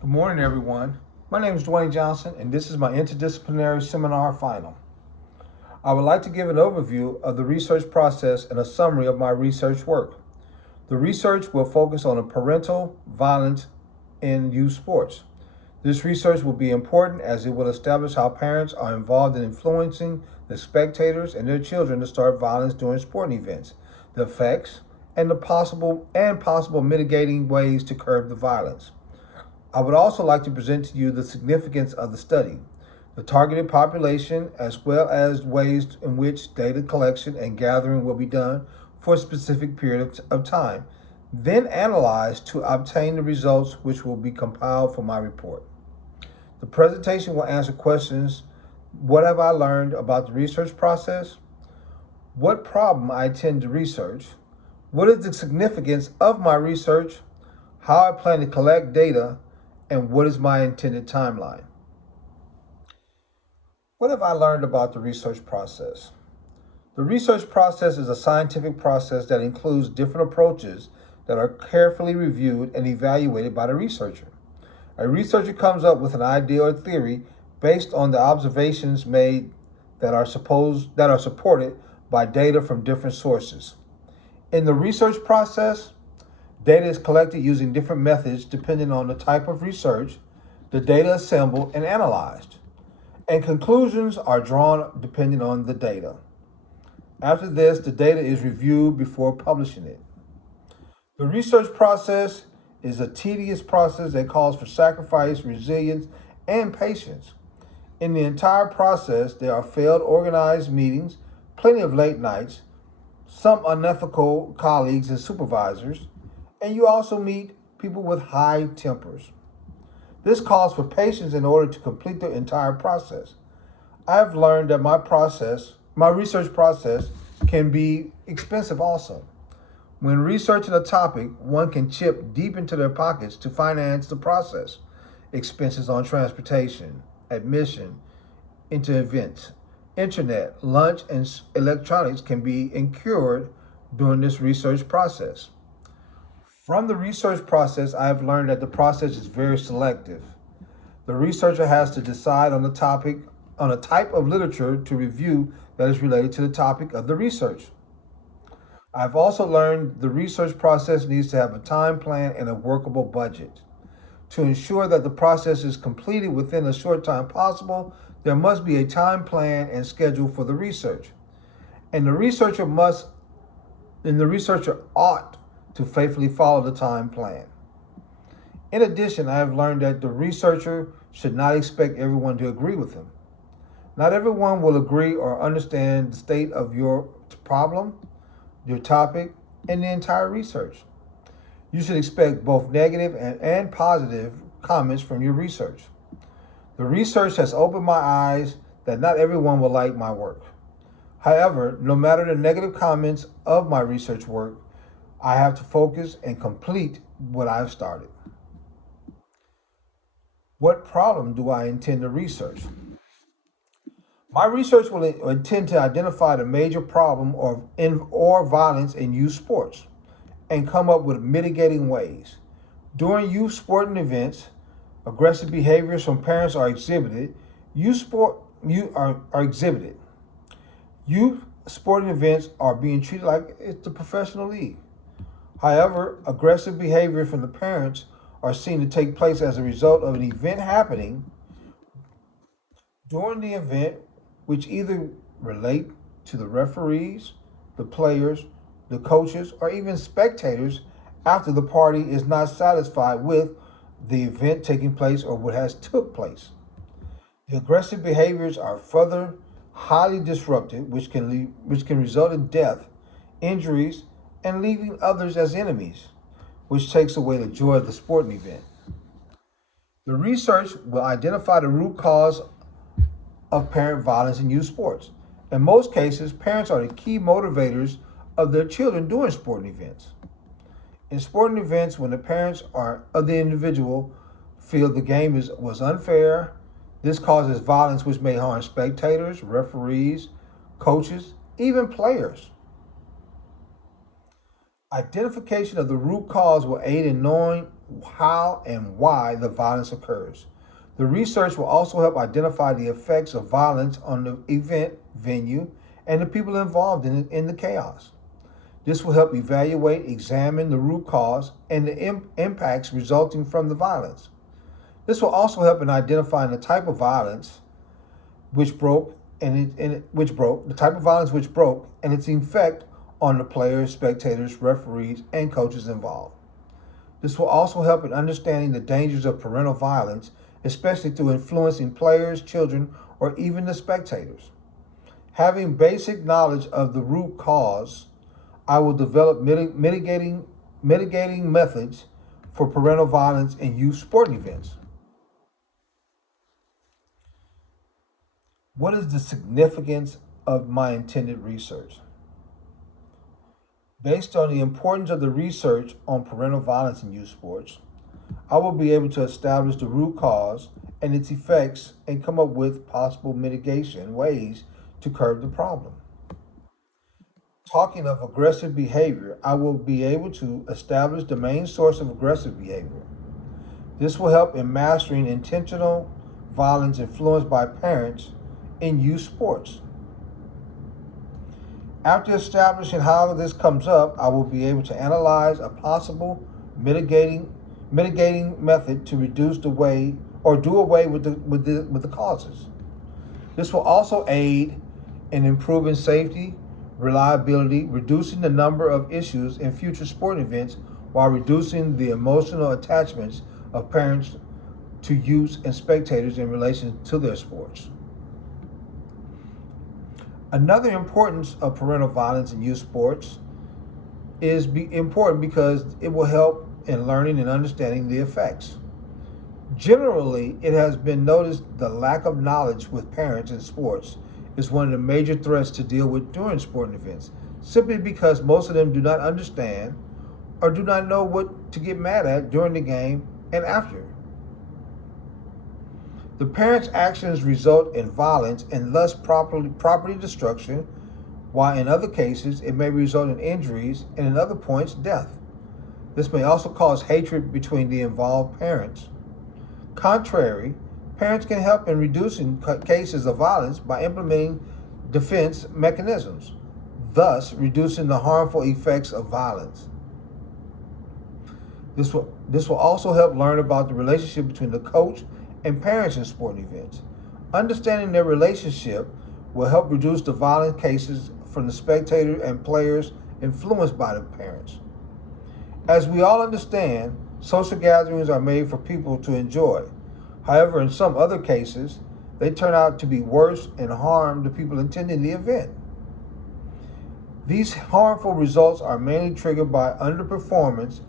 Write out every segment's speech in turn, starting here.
Good morning, everyone. My name is Dwayne Johnson, and this is my interdisciplinary seminar final. I would like to give an overview of the research process and a summary of my research work. The research will focus on parental violence in youth sports. This research will be important as it will establish how parents are involved in influencing the spectators and their children to start violence during sporting events, the effects, and the possible mitigating ways to curb the violence. I would also like to present to you the significance of the study, the targeted population, as well as ways in which data collection and gathering will be done for a specific period of time, then analyzed to obtain the results which will be compiled for my report. The presentation will answer questions: what have I learned about the research process? What problem I intend to research? What is the significance of my research? How I plan to collect data? And what is my intended timeline? What have I learned about the research process? The research process is a scientific process that includes different approaches that are carefully reviewed and evaluated by the researcher. A researcher comes up with an idea or theory based on the observations made that are supported by data from different sources. In the research process, data is collected using different methods depending on the type of research, the data assembled and analyzed, and conclusions are drawn depending on the data. After this, the data is reviewed before publishing it. The research process is a tedious process that calls for sacrifice, resilience, and patience. In the entire process, there are failed organized meetings, plenty of late nights, some unethical colleagues and supervisors, and you also meet people with high tempers. This calls for patience in order to complete the entire process. I have learned that my research process, can be expensive also. When researching a topic, one can chip deep into their pockets to finance the process. Expenses on transportation, admission into events, internet, lunch, and electronics can be incurred during this research process. From the research process, I have learned that the process is very selective. The researcher has to decide on a type of literature to review that is related to the topic of the research. I've also learned the research process needs to have a time plan and a workable budget. To ensure that the process is completed within a short time possible, there must be a time plan and schedule for the research. And the researcher must and the researcher ought to faithfully follow the time plan. In addition, I have learned that the researcher should not expect everyone to agree with him. Not everyone will agree or understand the state of your problem, your topic, and the entire research. You should expect both negative and positive comments from your research. The research has opened my eyes that not everyone will like my work. However, no matter the negative comments of my research work, I have to focus and complete what I've started. What problem do I intend to research? My research will intend to identify the major problem or violence in youth sports and come up with mitigating ways. During youth sporting events, aggressive behaviors from parents are exhibited. Youth sport you are exhibited. Youth sporting events are being treated like it's a professional league. However, aggressive behavior from the parents are seen to take place as a result of an event happening during the event, which either relate to the referees, the players, the coaches, or even spectators after the party is not satisfied with the event taking place or what has took place. The aggressive behaviors are further highly disruptive, which can result in death, injuries, and leaving others as enemies, which takes away the joy of the sporting event. The research will identify the root cause of parent violence in youth sports. In most cases, parents are the key motivators of their children during sporting events. In sporting events, when the parents are of the individual feel the was unfair, this causes violence which may harm spectators, referees, coaches, even players. Identification of the root cause will aid in knowing how and why the violence occurs. The research will also help identify the effects of violence on the event venue and the people involved in the chaos. This will help evaluate, examine the root cause and the impacts resulting from the violence. This will also help in identifying the type of violence which broke the type of violence which broke and its effect on the players, spectators, referees, and coaches involved. This will also help in understanding the dangers of parental violence, especially through influencing players, children, or even the spectators. Having basic knowledge of the root cause, I will develop mitigating methods for parental violence in youth sporting events. What is the significance of my intended research? Based on the importance of the research on parental violence in youth sports, I will be able to establish the root cause and its effects and come up with possible mitigation ways to curb the problem. Talking of aggressive behavior, I will be able to establish the main source of aggressive behavior. This will help in mastering intentional violence influenced by parents in youth sports. After establishing how this comes up, I will be able to analyze a possible mitigating method to reduce the way or do away with the causes. This will also aid in improving safety, reliability, reducing the number of issues in future sporting events while reducing the emotional attachments of parents to youth and spectators in relation to their sports. Another importance of parental violence in youth sports is important because it will help in learning and understanding the effects. Generally, it has been noticed the lack of knowledge with parents in sports is one of the major threats to deal with during sporting events, simply because most of them do not understand or do not know what to get mad at during the game and after. The parents' actions result in violence and thus property destruction, while in other cases it may result in injuries and in other points death. This may also cause hatred between the involved parents. Contrary, parents can help in reducing cases of violence by implementing defense mechanisms, thus reducing the harmful effects of violence. This will also help learn about the relationship between the coach and parents in sporting events. Understanding their relationship will help reduce the violent cases from the spectators and players influenced by the parents. As we all understand, social gatherings are made for people to enjoy. However, in some other cases, they turn out to be worse and harm the people attending the event. These harmful results are mainly triggered by underperformance,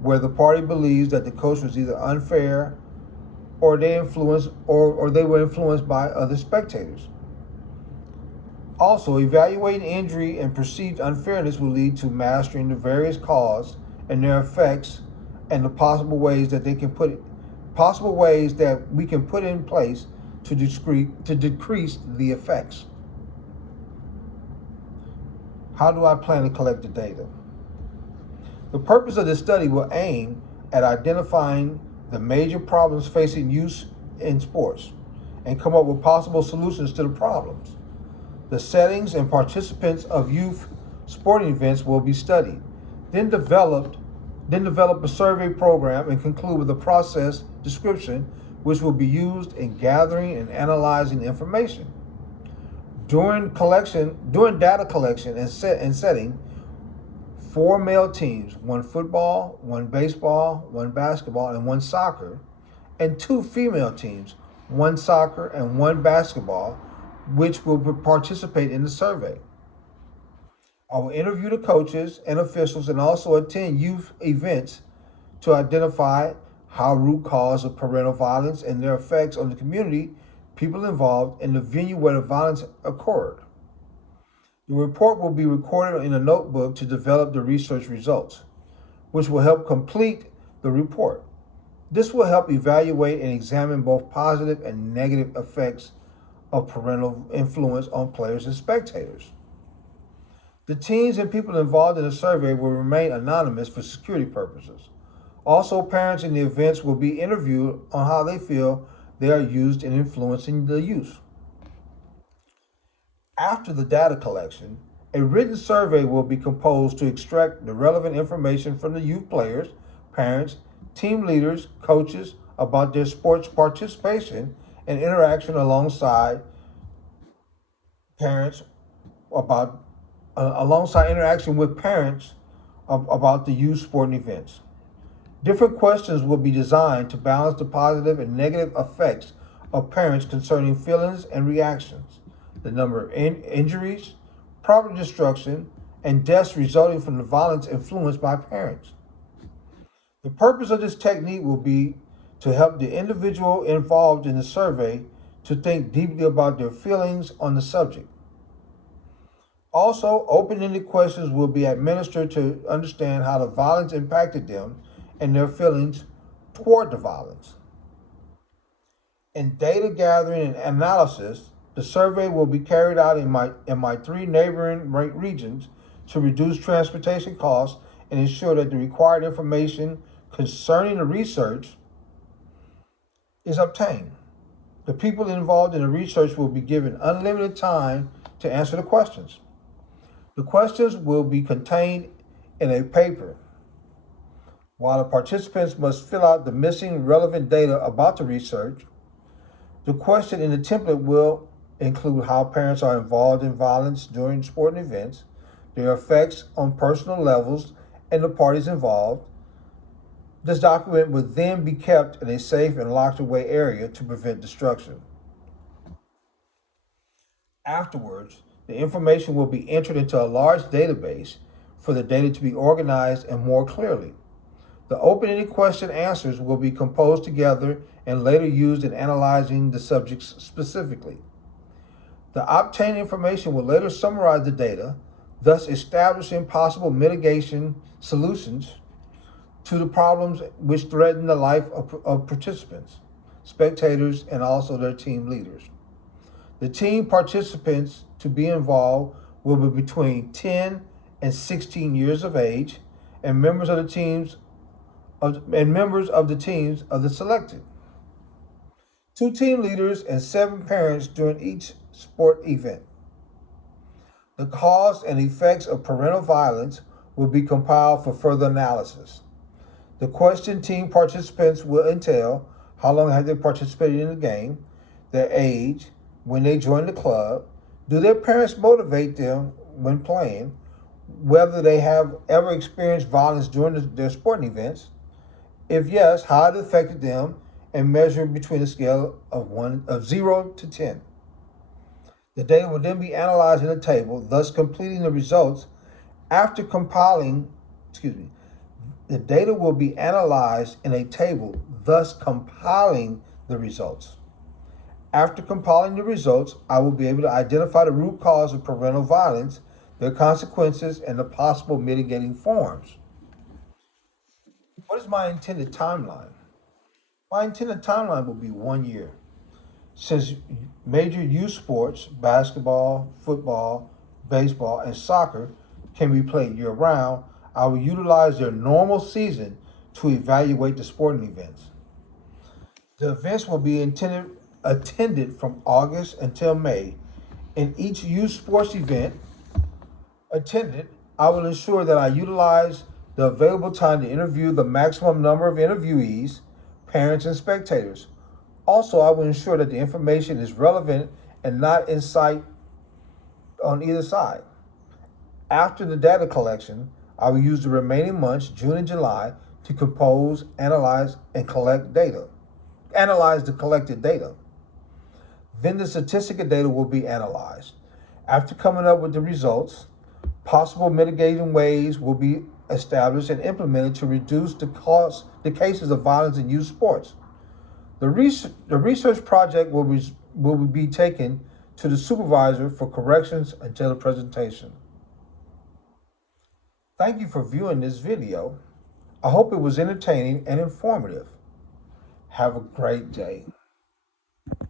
where the party believes that the coach was either unfair or they were influenced by other spectators. Also, evaluating injury and perceived unfairness will lead to mastering the various causes and their effects and the possible ways that we can put in place to decrease the effects. How do I plan to collect the data? The purpose of this study will aim at identifying the major problems facing youth in sports and come up with possible solutions to the problems. The settings and participants of youth sporting events will be studied, then develop a survey program and conclude with a process description which will be used in gathering and analyzing information. During data collection and setting, 4 male teams, 1 football, 1 baseball, 1 basketball, and 1 soccer, and 2 female teams, 1 soccer and 1 basketball, which will participate in the survey. I will interview the coaches and officials and also attend youth events to identify how root cause of parental violence and their effects on the community, people involved, and the venue where the violence occurred. The report will be recorded in a notebook to develop the research results, which will help complete the report. This will help evaluate and examine both positive and negative effects of parental influence on players and spectators. The teams and people involved in the survey will remain anonymous for security purposes. Also, parents in the events will be interviewed on how they feel they are used in influencing the use. After the data collection, a written survey will be composed to extract the relevant information from the youth players, parents, team leaders, coaches about their sports participation and interaction parents about alongside interaction with parents about the youth sporting events. Different questions will be designed to balance the positive and negative effects of parents concerning feelings and reactions, the number of injuries, property destruction, and deaths resulting from the violence influenced by parents. The purpose of this technique will be to help the individual involved in the survey to think deeply about their feelings on the subject. Also, open-ended questions will be administered to understand how the violence impacted them and their feelings toward the violence. In data gathering and analysis, the survey will be carried out in my three neighboring regions to reduce transportation costs and ensure that the required information concerning the research is obtained. The people involved in the research will be given unlimited time to answer the questions. The questions will be contained in a paper, while the participants must fill out the missing relevant data about the research. The question in the template will include how parents are involved in violence during sporting events, their effects on personal levels, and the parties involved. This document would then be kept in a safe and locked away area to prevent destruction. Afterwards, the information will be entered into a large database for the data to be organized and more clearly. The open-ended question answers will be composed together and later used in analyzing the subjects specifically. The obtained information will later summarize the data, thus establishing possible mitigation solutions to the problems which threaten the life of participants, spectators, and also their team leaders. The team participants to be involved will be between 10 and 16 years of age, and members of the teams of the selected. Two team leaders and 7 parents during each sport event. The cause and effects of parental violence will be compiled for further analysis. The question team participants will entail how long have they participated in the game, their age, when they joined the club, do their parents motivate them when playing, whether they have ever experienced violence during their sporting events, if yes, how it affected them, and measured between a scale of 0 to 10. The data will then be analyzed in a table, thus completing the results after compiling, the data will be analyzed in a table, thus compiling the results. After compiling the results, I will be able to identify the root cause of parental violence, their consequences, and the possible mitigating forms. What is my intended timeline? My intended timeline will be 1 year. Since major youth sports, basketball, football, baseball, and soccer, can be played year round, I will utilize their normal season to evaluate the sporting events. The events will be attended from August until May. In each youth sports event attended, I will ensure that I utilize the available time to interview the maximum number of interviewees, parents, and spectators. Also, I will ensure that the information is relevant and not in sight on either side. After the data collection, I will use the remaining months, June and July, to compose, analyze, and collect data. Analyze the collected data. Then the statistical data will be analyzed. After coming up with the results, possible mitigating ways will be established and implemented to reduce the cases of violence in youth sports. The research project will be taken to the supervisor for corrections until the presentation. Thank you for viewing this video. I hope it was entertaining and informative. Have a great day.